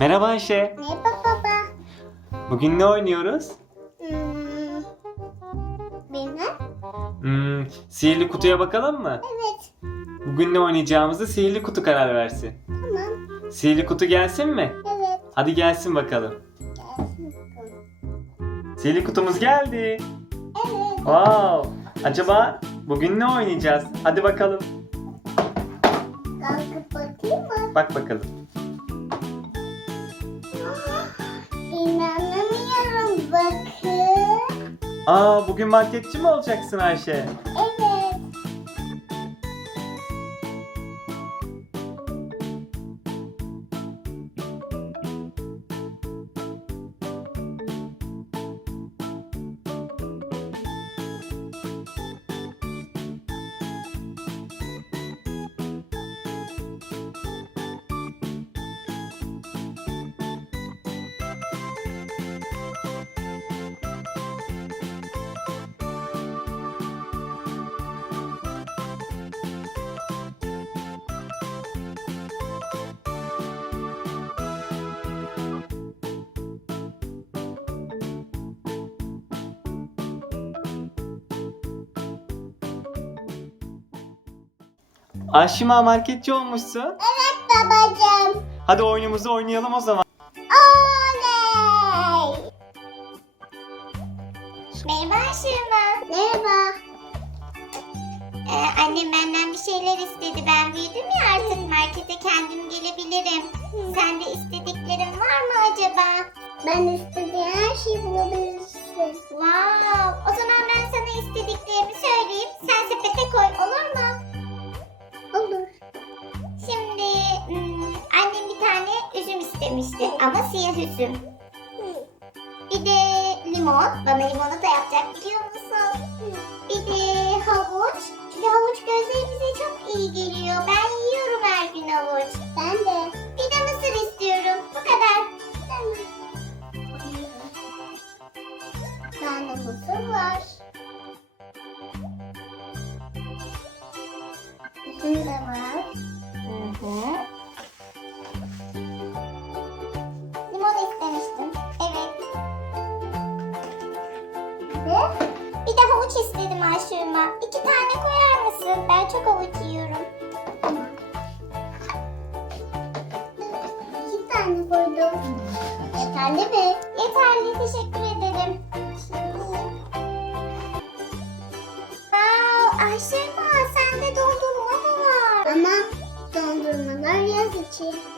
Merhaba Ayşe. Merhaba baba. Bugün ne oynuyoruz? Hmm. Bilmem. Hmm, sihirli kutuya bakalım mı? Evet. Bugün ne oynayacağımızı sihirli kutu karar versin. Tamam. Sihirli kutu gelsin mi? Evet. Hadi gelsin bakalım. Gelsin bakalım. Sihirli kutumuz geldi. Evet. Wow. Acaba bugün ne oynayacağız? Hadi bakalım. Kalkıp bakayım mı? Bak bakalım. Aa bugün marketçi mi olacaksın Ayşe? Evet. Aşima marketçi olmuşsun. Evet babacığım. Hadi oyunumuzu oynayalım o zaman. Oley. Merhaba Şırma. Merhaba. Ee, annem benden bir şeyler istedi. Ben büyüdüm ya artık markete kendim gelebilirim. Sende istediklerin var mı acaba? Ben istediğim her şeyi bulabilirsin. Wow! O zaman ben sana istediklerimi söyleyeyim. Sen sepete koy olur mu? İstemişti ama siyah üzüm. Bir de limon. Bana limonata yapacak biliyor musun? Bir de havuç. Çünkü havuç gözlerimize çok iyi geliyor. Ben yiyorum her gün havuç. Ben de. Bir de mısır istiyorum. Bu kadar. Bende mısır var. Üzüm de var. Hı hı. İstedim aşığıma. İki tane koyar mısın? Ben çok havuç yiyorum. iki tane koydum. Yeterli mi? Yeterli. Teşekkür ederim. Wow, Ayşema sende dondurma mı var? Ama dondurmalar yaz için.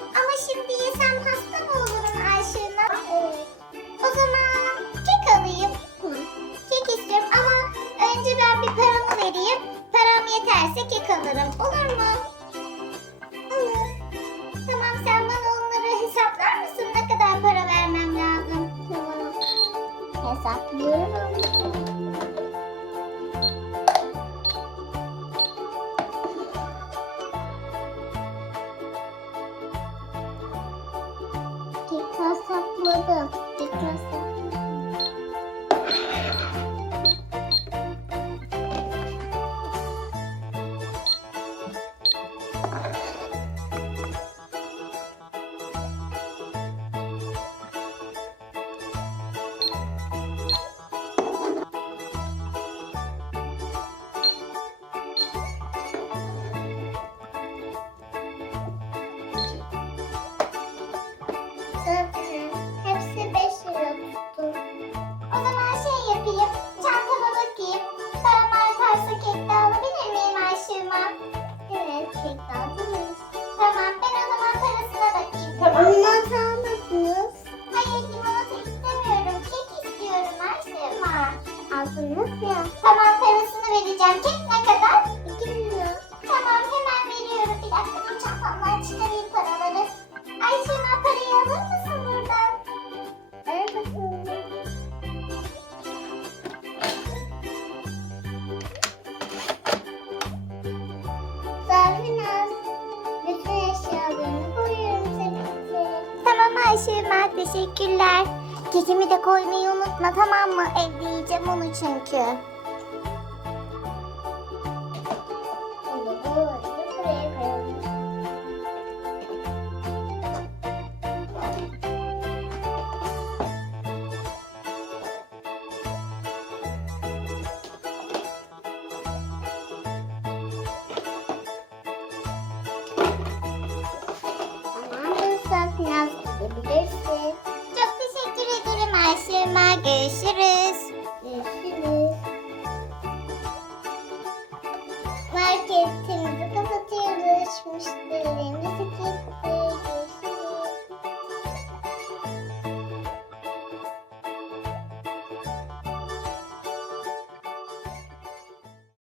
Kek alırım. Olur mu? Olur. Tamam sen bana onları hesaplar mısın? Ne kadar para vermem lazım? Tamam. Hesaplıyorum. Dikkat hesapladım. Dikkat Kek ne kadar? 2 lira. Tamam hemen veriyorum. Bir dakika dur çantamdan çıkarayım paraları. Ayşema parayı alır mısın buradan? Ver bakalım. Ayşema teşekkürler. Kekimi de koymayı unutma tamam mı? Evde yiyeceğim onu çünkü. Naz edebilirsin. Çok teşekkür ederim Ayşema. Görüşürüz.